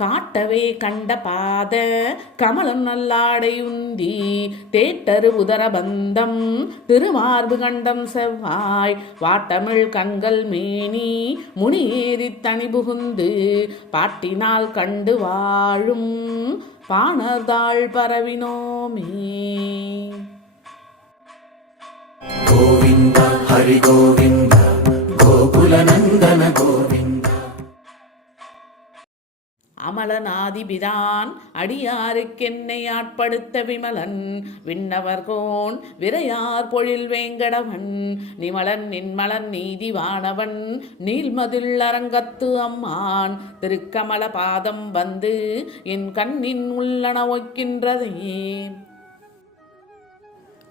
காட்டவே கண்ட பாத கமலம் நல்லாடையுந்தி தேட்டரு உதர பந்தம் திருமார்பு கண்டம் செவ்வாய் வாட்டமிழ் கண்கள் மேனி முனி தனி புகுந்து பாட்டினால் கண்டு வாழும் பாணர்தாள் பரவினோமே. கோவிந்தா ஹரி கோவிந்தா கோகுல நந்தன கோவிந்தா. அமலநாதிபிரான் அடியாருக்கென்னை ஆட்படுத்த விமலன். விண்ணவர்கோன் விரையார் பொழில் வேங்கடவன். நிமலன் நின்மலன் நீதிவானவன் நீள்மதில் அரங்கத்து அம்மான். திருக்கமல பாதம் வந்து என் கண்ணின் உள்ளன ஒக்கின்றதே.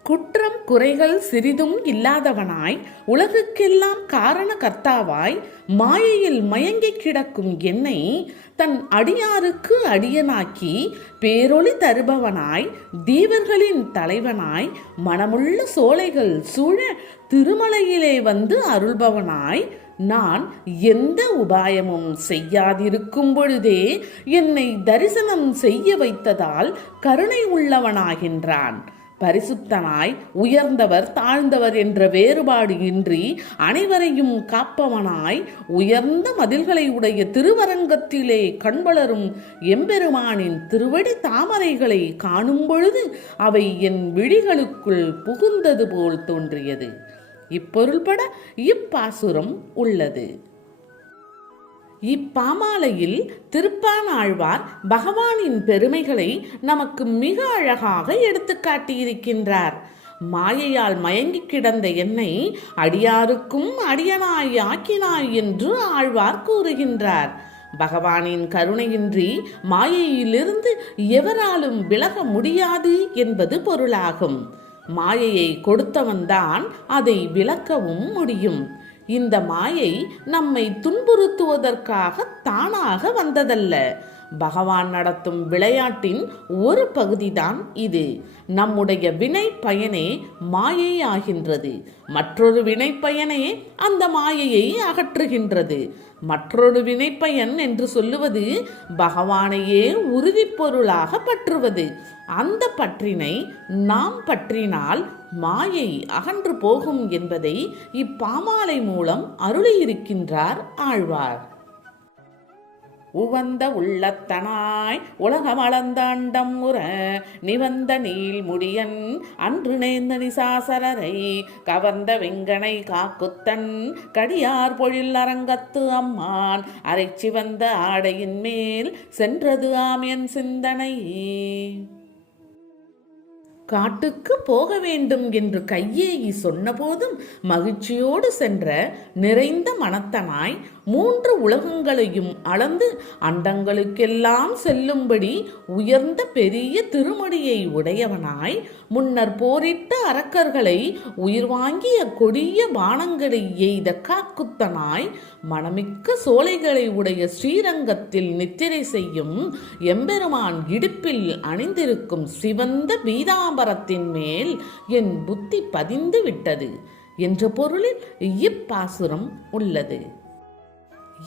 குற்றம் குறைகள் சிறிதும் இல்லாதவனாய் உலகுக்கெல்லாம் காரண கர்த்தாவாய் மாயையில் மயங்கி கிடக்கும் என்னை தன் அடியாருக்கு அடியனாக்கி பேரொளி தருபவனாய் தீவர்களின் தலைவனாய் மனமுள்ள சோலைகள் சூழ திருமலையிலே வந்து அருள்பவனாய் நான் எந்த உபாயமும் செய்யாதிருக்கும் பொழுதே என்னை தரிசனம் செய்ய வைத்ததால் கருணை உள்ளவனாகின்றான். பரிசுத்தனாய் உயர்ந்தவர் தாழ்ந்தவர் என்ற வேறுபாடு இன்றி அனைவரையும் காப்பவனாய் உயர்ந்த மதில்களை உடைய திருவரங்கத்திலே கண்வளரும் எம்பெருமானின் திருவடி தாமரைகளை காணும் பொழுது அவை என் விழிகளுக்குள் புகுந்தது போல் தோன்றியது. இப்பொருள்பட இப்பாசுரம் உள்ளது. இப்பாமாலையில் திருப்பானாழ்வார் பகவானின் பெருமைகளை நமக்கு மிக அழகாக எடுத்து காட்டியிருக்கின்றார். மாயையால் மயங்கி கிடந்த என்னை அடியாருக்கும் அடியனாய் ஆக்கினாய் என்று ஆழ்வார் கூறுகின்றார். பகவானின் கருணையின்றி மாயையிலிருந்து எவராலும் விலக முடியாது என்பது பொருளாகும். மாயையை கொடுத்தவன்தான் அதை விளக்கவும் முடியும். இந்த மாயை நம்மை துன்புறுத்துவதற்காக தானாக வந்ததல்ல. பகவான் நடத்தும் விளையாட்டின் ஒரு பகுதிதான் இது. நம்முடைய வினை பயனே மாயை ஆகின்றது மற்றொரு வினை பயனே அந்த மாயையை அகற்றுகின்றது. மற்றொரு வினைப்பயன் என்று சொல்லுவது பகவானையே உறுதிப்பொருளாக பற்றுவது. அந்த பற்றினை நாம் பற்றினால் மாயை அகன்று போகும் என்பதை இப்பாமாலை மூலம் அருளியிருக்கின்றார் ஆழ்வார். உவந்த உள்ளத்தனாய் உலகமளந்தாண்டம் முற நிவந்த நீள் முடியன் அன்று நேர்ந்த நிசாசரரை கவர்ந்த வெங்கனை காக்குத்தன் கடியார் பொழில் அரங்கத்து அம்மான் அரை சிவந்த ஆடையின் மேல் சென்றது ஆமியன் சிந்தனையே காட்டுக்கு போக வேண்டும் என்று கையேயி சொன்னபோதும் மகிழ்ச்சியோடு சென்ற நிறைந்த மனத்தனாய் மூன்று உலகங்களையும் அளந்து அண்டங்களுக்கெல்லாம் செல்லும்படி உயர்ந்த பெரிய திருமடியை உடையவனாய் முன்னர் போரிட்ட அரக்கர்களை உயிர் வாங்கிய கொடிய பானங்களை எய்த காக்குத்தனாய் மனமிக்க சோலைகளை உடைய ஸ்ரீரங்கத்தில் நித்திரை செய்யும் எம்பெருமான் இடுப்பில் அணிந்திருக்கும் சிவந்த பீதாம்பரத்தின் மேல் என் புத்தி பதிந்து விட்டது என்ற பொருளில் இப்பாசுரம் உள்ளது.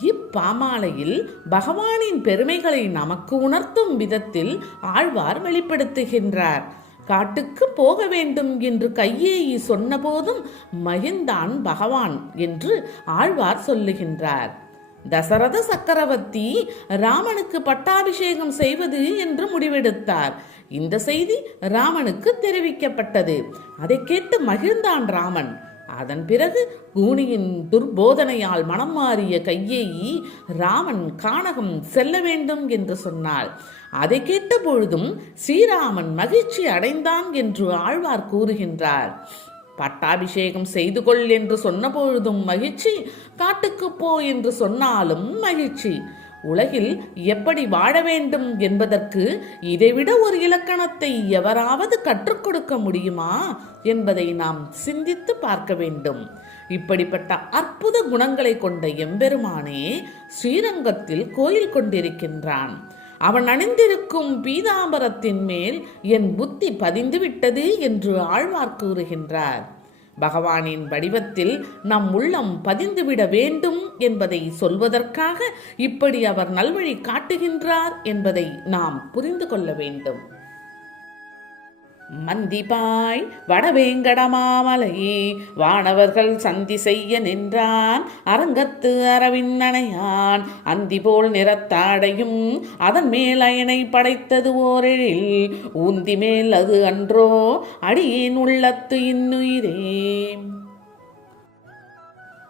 இப்பாமாலையில் பகவானின் பெருமைகளை நமக்கு உணர்த்தும் விதத்தில் ஆழ்வார் வெளிப்படுத்துகின்றார். காட்டுக்கு போக வேண்டும் என்று கையேயி சொன்னபோதும் மகிழ்ந்தான் பகவான் என்று ஆழ்வார் சொல்லுகின்றார். தசரத சக்கரவர்த்தி ராமனுக்கு பட்டாபிஷேகம் செய்வது என்று முடிவெடுத்தார். இந்த செய்தி ராமனுக்கு தெரிவிக்கப்பட்டது. அதை கேட்டு மகிழ்ந்தான் ராமன். அதன் பிறகு கூனியின் துர்போதனையால் மனம் மாறிய கையேயி ராமன் கானகம் செல்ல வேண்டும் என்று சொன்னாள். அதை கேட்ட பொழுதும் ஸ்ரீராமன் மகிழ்ச்சி அடைந்தான் என்று ஆழ்வார் கூறுகின்றார். பட்டாபிஷேகம் செய்து கொள் என்று சொன்னபொழுதும் மகிழ்ச்சி காட்டுக்கு போ என்று சொன்னாலும் மகிழ்ச்சி. உலகில் எப்படி வாழ வேண்டும் என்பதற்கு இதைவிட ஒரு இலக்கணத்தை எவராவது கற்றுக் கொடுக்க முடியுமா என்பதை நாம் சிந்தித்து பார்க்க வேண்டும். இப்படிப்பட்ட அற்புத குணங்களை கொண்ட எம்பெருமானே ஸ்ரீரங்கத்தில் கோயில் கொண்டிருக்கின்றான். அவன் அணிந்திருக்கும் பீதாம்பரத்தின் மேல் என் புத்தி பதிந்து விட்டது என்று ஆழ்வார் கூறுகின்றார். பகவானின் வடிவத்தில் நம் உள்ளம் பதிந்துவிட வேண்டும் என்பதை சொல்வதற்காக இப்படி அவர் நல்வழி காட்டுகின்றார் என்பதை நாம் புரிந்து கொள்ள வேண்டும். மந்திபாய் வடவேங்கடமாமலையே வானவர்கள் சந்தி செய்ய நின்றான். அரங்கத்து அரவின்னணையான் அந்தி போல் நிறத்தாடையும் அதன் மேல் அயனை படைத்தது ஓரெழில். ஊந்தி மேல் அது அன்றோ அடியேன் உள்ளத்து இன்னுயிரே.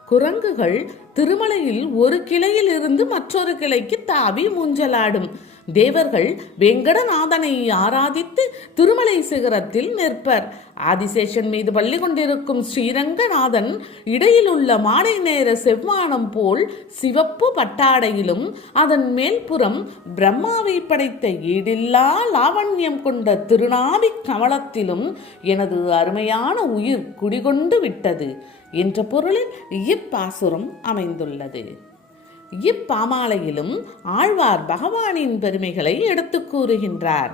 குரங்குகள் திருமலையில் ஒரு கிளையில் இருந்து மற்றொரு கிளைக்கு தாவி மூஞ்சலாடும். தேவர்கள் வெங்கடநாதனை ஆராதித்து திருமலை சிகரத்தில் நிற்பர். ஆதிசேஷன் மீது பள்ளி கொண்டிருக்கும் ஸ்ரீரங்கநாதன் இடையில் உள்ள மாலை நேர செவ்வானம் போல் சிவப்பு பட்டாடையிலும் அதன் மேல்புறம் பிரம்மாவை படைத்த ஈடில்லா லாவண்யம் கொண்ட திருநாவி கமலத்திலும் எனது அருமையான உயிர் குடிகொண்டு விட்டது என்ற பொருளில் இப்பாசுரம் அமைந்துள்ளது. இப்பாமாலையிலும் ஆழ்வார் பகவானின் பெருமைகளை எடுத்துக் கூறுகின்றார்.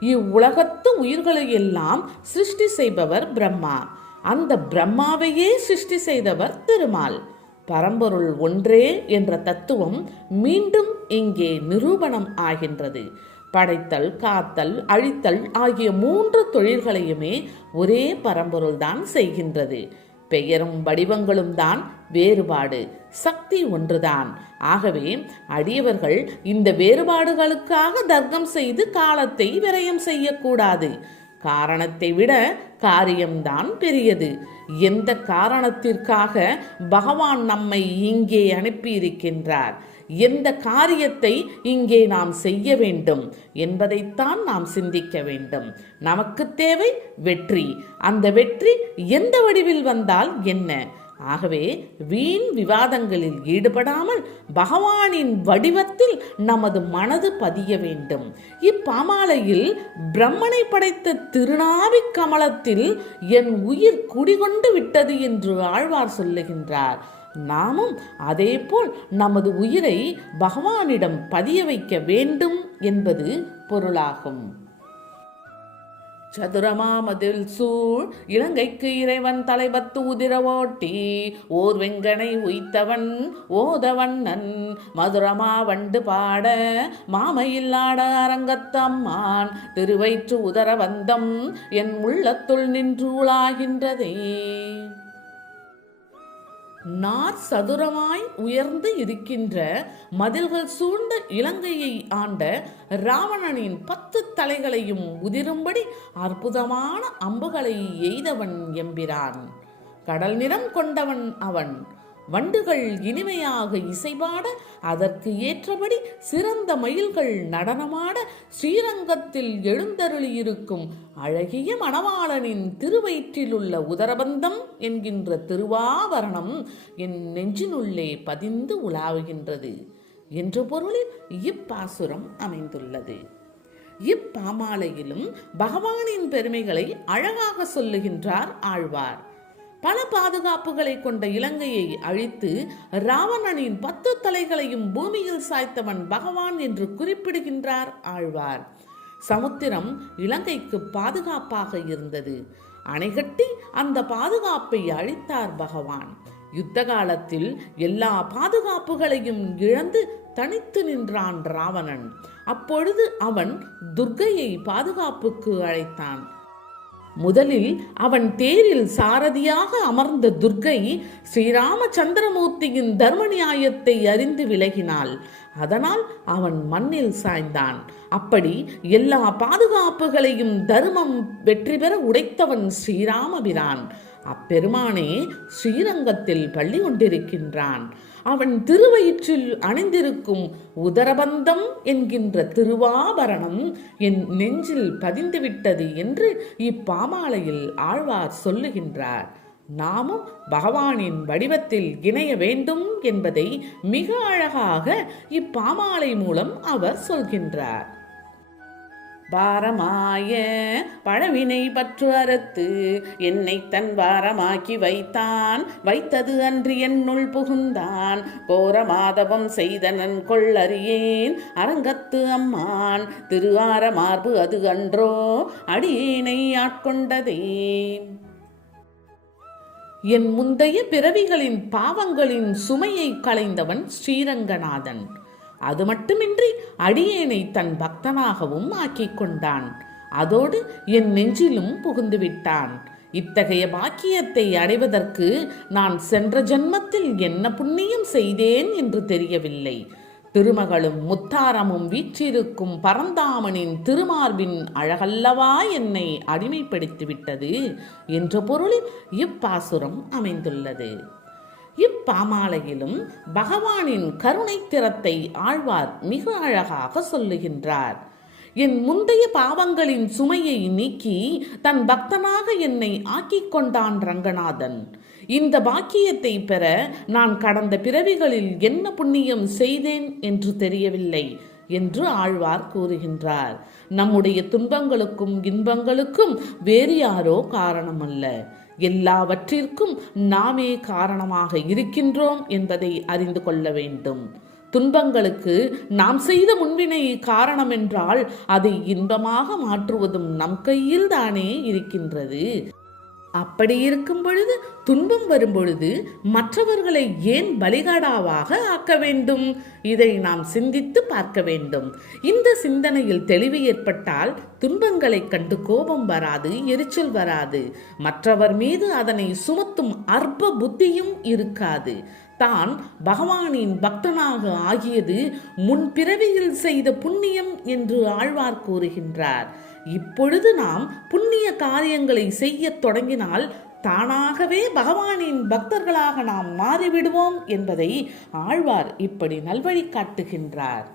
இவ்வுலகத்து உயிர்களை எல்லாம் சிருஷ்டி செய்பவர் பிரம்மா. அந்த பிரம்மாவையே சிருஷ்டி செய்தவர் திருமால். பரம்பொருள் ஒன்றே என்ற தத்துவம் மீண்டும் இங்கே நிரூபணம் ஆகின்றது. படைத்தல் காத்தல் அழித்தல் ஆகிய மூன்று தொழில்களையுமே ஒரே பரம்பொருள்தான் செய்கின்றது. பெயரும் வடிவங்களும் தான் வேறுபாடு. சக்தி ஒன்றுதான். ஆகவே அடியவர்கள் இந்த வேறுபாடுகளுக்காக தர்க்கம் செய்து காலத்தை விரயம் செய்யக்கூடாது. காரணத்தை விட காரியம்தான் பெரியது. எந்த காரணத்திற்காக பகவான் நம்மை இங்கே அனுப்பியிருக்கின்றார்? எந்த காரியத்தை இங்கே நாம் செய்ய வேண்டும் என்பதைத்தான் நாம் சிந்திக்க வேண்டும். நமக்கு தேவை வெற்றி. அந்த வெற்றி எந்த வடிவில் வந்தால் என்ன? ஆகவே வீண் விவாதங்களில் ஈடுபடாமல் பகவானின் வடிவத்தில் நமது மனது பதிய வேண்டும். இப்பாமாலையில் பிரம்மனை படைத்த திருநாவி கமலத்தில் என் உயிர் குடிகொண்டு விட்டது என்று ஆழ்வார் சொல்லுகின்றார். நாமும் அதேபோல் நமது உயிரை பகவானிடம் பதிய வைக்க வேண்டும் என்பது பொருளாகும். சதுரமாமதில் சூழ் இலங்கைக்கு இறைவன் தலைபத்து உதிர ஓட்டி ஓர் வெங்கனை உய்த்தவன் ஓதவண்ணன் மதுரமா வண்டு பாட மாமையில்லாட அரங்கத்தம்மான் திருவயிற்று உதர வந்தம் என் உள்ளத்துள் நின்று உலாகின்றதே. நார் சதுரமாய் உயர்ந்து இருக்கின்ற மதில்கள் சூழ்ந்த இலங்கையை ஆண்ட ராவணனின் பத்து தலைகளையும் உதிரும்படி அற்புதமான அம்புகளை எய்தவன் எம்பிரான். கடல் நிறம் கொண்டவன் அவன். வண்டுகள் இனிமையாக இசைபாட அதற்கு ஏற்றபடி சிறந்த மயில்கள் நடனமாட ஸ்ரீரங்கத்தில் எழுந்தருளியிருக்கும் அழகிய மணவாளனின் திருவயிற்றிலுள்ள உதரபந்தம் என்கின்ற திருவாவரணம் என் நெஞ்சினுள்ளே பதிந்து உலாவுகின்றது என்ற பொருளில் இப்பாசுரம் அமைந்துள்ளது. இப்பாமாலையிலும் பகவானின் பெருமைகளை அழகாக சொல்லுகின்றார் ஆழ்வார். பல பாதுகாப்புகளை கொண்ட இலங்கையை அழித்து ராவணனின் பத்து தலைகளையும் பூமியில் சாய்த்தவன் பகவான் என்று குறிப்பிடுகின்றார் ஆழ்வார். சமுத்திரம் இலங்கைக்கு பாதுகாப்பாக இருந்தது. அணைகட்டி அந்த பாதுகாப்பை அழித்தார் பகவான். யுத்த காலத்தில் எல்லா பாதுகாப்புகளையும் இழந்து தனித்து நின்றான் ராவணன். அப்பொழுது அவன் துர்க்கையை பாதுகாப்புக்கு அழைத்தான். முதலில் அவன் தேரில் சாரதியாக அமர்ந்த துர்க்கை ஸ்ரீராமச்சந்திரமூர்த்தியின் தர்ம நியாயத்தை அறிந்து விலகினாள். அதனால் அவன் மண்ணில் சாய்ந்தான். அப்படி எல்லா பாதுகாப்புகளையும் தர்மம் வெற்றி பெற உடைத்தவன் ஸ்ரீராமபிரான். அப்பெருமானே ஸ்ரீரங்கத்தில் பள்ளி கொண்டிருக்கின்றான். அவன் திருவயிற்றில் அணிந்திருக்கும் உதரபந்தம் என்கின்ற திருவாபரணம் என் நெஞ்சில் பதிந்துவிட்டது என்று இப்பாமாலையில் ஆழ்வார் சொல்லுகின்றார். நாமும் பகவானின் வடிவத்தில் இணைய வேண்டும் என்பதை மிக அழகாக இப்பாமாலை மூலம் அவர் சொல்கின்றார். பாரமாய பழவினை பற்று அறுத்து என்னை தன் பாரமாக்கி வைத்தான். வைத்தது அன்று என்னுள் புகுந்தான். கோர மாதவம் செய்தனன் கொள்ளறியேன் அரங்கத்து அம்மான் திரு மார்பு அது அன்றோ அடியேனை ஆட்கொண்டதே. என் முந்தைய பிறவிகளின் பாவங்களின் சுமையை களைந்தவன் ஸ்ரீரங்கநாதன். அது மட்டுமின்றி அடியேனை தன் பக்தனாகவும் ஆக்கிக் கொண்டான் அதோடு என் நெஞ்சிலும் புகுந்து விட்டான் இத்தகைய பாக்கியத்தை அடைவதற்கு நான் சென்ற ஜென்மத்தில் என்ன புண்ணியம் செய்தேன் என்று தெரியவில்லை. திருமகளும் முத்தாரமும் வீற்றிருக்கும் பரந்தாமனின் திருமார்பின் அழகல்லவா என்னை அடிமைப்படுத்திவிட்டது என்ற பொருளில் இப்பாசுரம் அமைந்துள்ளது. இப்பாமாலையிலும் பகவானின் கருணை திறத்தை ஆழ்வார் மிக அழகாக சொல்லுகின்றார். என் முந்தைய பாவங்களின் சுமையை நீக்கி தன் பக்தனாக என்னை ஆக்கிக் கொண்டான் ரங்கநாதன். இந்த பாக்கியத்தை பெற நான் கடந்த பிறவிகளில் என்ன புண்ணியம் செய்தேன் என்று தெரியவில்லை என்று ஆழ்வார் கூறுகின்றார். நம்முடைய துன்பங்களுக்கும் இன்பங்களுக்கும் வேறு யாரோ காரணமல்ல. எல்லாவற்றிற்கும் நாமே காரணமாக இருக்கின்றோம் என்பதை அறிந்து கொள்ள வேண்டும். துன்பங்களுக்கு நாம் செய்த முன்வினை காரணம் என்றால் அதை இன்பமாக மாற்றுவதும் நம் கையில் தானே இருக்கின்றது. அப்படி இருக்கும் பொழுது துன்பம் வரும் பொழுது மற்றவர்களை ஏன் பலிகாடாவாக ஆக்க வேண்டும்? இதை நாம் சிந்தித்து பார்க்க வேண்டும். இந்த சிந்தனையில் தெளிவு ஏற்பட்டால் துன்பங்களைக் கண்டு கோபம் வராது எரிச்சல் வராது. மற்றவர் மீது அதனை சுமத்தும் அற்ப புத்தியும் இருக்காது. தான் பகவானின் பக்தனாக ஆகியது முன் பிறவியில் செய்த புண்ணியம் என்று ஆழ்வார் கூறுகின்றார். இப்பொழுது நாம் புண்ணிய காரியங்களை செய்யத் தொடங்கினால் தானாகவே பகவானின் பக்தர்களாக நாம் மாறிவிடுவோம் என்பதை ஆழ்வார் இப்படி நல்வழி காட்டுகின்றார்